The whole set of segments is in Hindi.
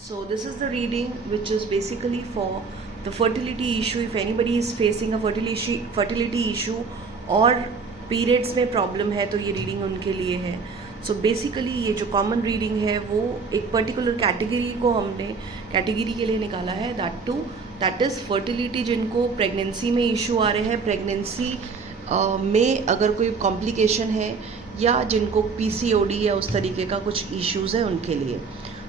So this is the reading which is basically for the fertility issue. If anybody is facing a fertility issue और periods में problem है तो ये reading उनके लिए है. So basically ये जो common reading है वो एक particular category को हमने category के लिए निकाला है, that is fertility जिनको pregnancy में issue आ रहे हैं, pregnancy में अगर कोई complication है या जिनको PCOD या उस तरीके का कुछ issues है उनके लिए.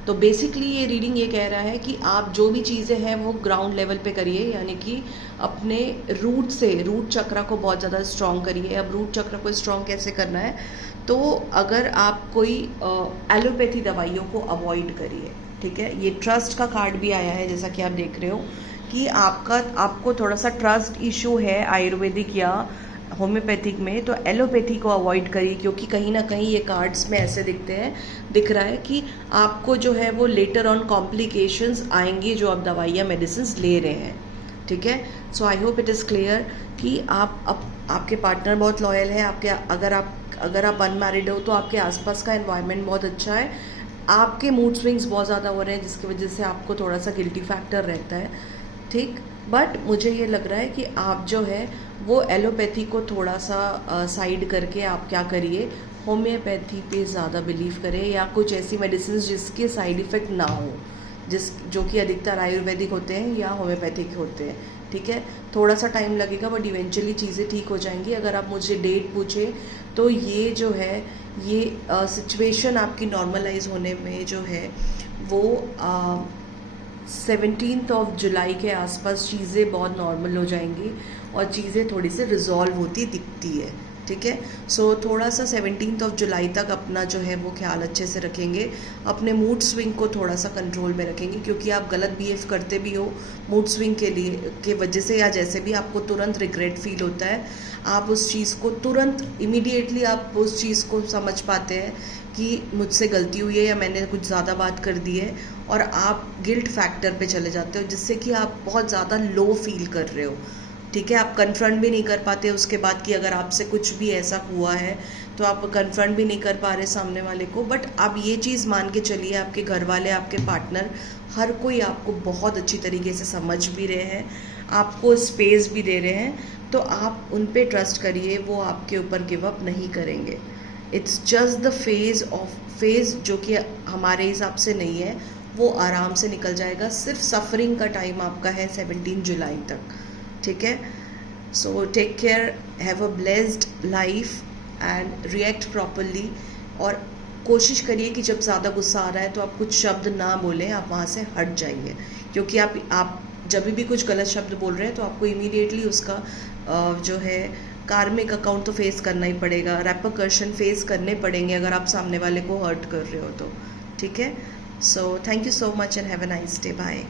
तो बेसिकली ये रीडिंग ये कह रहा है कि आप जो भी चीज़ें हैं वो ग्राउंड लेवल पे करिए, यानी कि अपने रूट चक्र को बहुत ज़्यादा स्ट्रॉन्ग करिए. अब रूट चक्र को स्ट्रॉन्ग कैसे करना है, तो अगर आप कोई एलोपैथी दवाइयों को अवॉइड करिए. ठीक है, ये ट्रस्ट का कार्ड भी आया है जैसा कि आप देख रहे हो कि आपको थोड़ा सा ट्रस्ट इशू है आयुर्वेदिक या होम्योपैथिक में, तो एलोपैथी को अवॉइड करिए क्योंकि कहीं ना कहीं ये कार्ड्स में ऐसे दिख रहा है कि आपको जो है वो लेटर ऑन कॉम्प्लिकेशंस आएंगे जो आप दवाइयाँ मेडिसिन ले रहे हैं. ठीक है, so I hope it is clear कि आपके पार्टनर बहुत लॉयल है. अगर आप अनमैरिड हो तो आपके आसपास का एनवायरनमेंट बहुत अच्छा है. आपके मूड स्विंग्स बहुत ज़्यादा हो रहे हैं जिसकी वजह से आपको थोड़ा सा गिल्टी फैक्टर रहता है. ठीक, बट मुझे ये लग रहा है कि आप जो है वो एलोपैथी को थोड़ा सा साइड करके आप क्या करिए, होम्योपैथी पे ज़्यादा बिलीव करें या कुछ ऐसी मेडिसिन जिसके साइड इफ़ेक्ट ना हो, जो कि अधिकतर आयुर्वेदिक होते हैं या होम्योपैथिक होते हैं. ठीक है, थोड़ा सा टाइम लगेगा बट इवेंचुअली चीज़ें ठीक हो जाएंगी. अगर आप मुझे डेट पूछे तो ये जो है ये सिचुएशन आपकी नॉर्मलाइज होने में जो है वो 17 जुलाई के आसपास चीज़ें बहुत नॉर्मल हो जाएंगी और चीज़ें थोड़ी सी रिजॉल्व होती दिखती है. ठीक है, सो थोड़ा सा 17 जुलाई तक अपना जो है वो ख्याल अच्छे से रखेंगे, अपने मूड स्विंग को थोड़ा सा कंट्रोल में रखेंगे क्योंकि आप गलत बिहेव करते भी हो मूड स्विंग के वजह से या जैसे भी आपको तुरंत रिग्रेट फील होता है, आप उस चीज़ को तुरंत इमीडिएटली आप उस चीज़ को समझ पाते हैं कि मुझसे गलती हुई है या मैंने कुछ ज़्यादा बात कर दी है और आप गिल्ट फैक्टर पे चले जाते हो जिससे कि आप बहुत ज़्यादा लो फील कर रहे हो. ठीक है, आप कन्फ्रंट भी नहीं कर पाते उसके बाद कि अगर आपसे कुछ भी ऐसा हुआ है तो आप कन्फ्रंट भी नहीं कर पा रहे सामने वाले को. बट आप ये चीज़ मान के चलिए आपके घर वाले, आपके पार्टनर, हर कोई आपको बहुत अच्छी तरीके से समझ भी रहे हैं, आपको स्पेस भी दे रहे हैं, तो आप उन पे ट्रस्ट करिए, वो आपके ऊपर गिव अप नहीं करेंगे. इट्स जस्ट द फेज़ जो कि हमारे हिसाब से नहीं है, वो आराम से निकल जाएगा. सिर्फ सफरिंग का टाइम आपका है 17 जुलाई तक. ठीक है, so take care, have a blessed life and react properly. और कोशिश करिए कि जब ज़्यादा गुस्सा आ रहा है तो आप कुछ शब्द ना बोलें, आप वहाँ से हट जाइए क्योंकि आप जब भी कुछ गलत शब्द बोल रहे हैं तो आपको इमीडिएटली उसका जो है कार्मिक अकाउंट तो फेस करना ही पड़ेगा, रेपरकशन फेस करने पड़ेंगे अगर आप सामने वाले को हर्ट कर रहे हो तो. ठीक है, so thank you so much and have a nice day. Bye.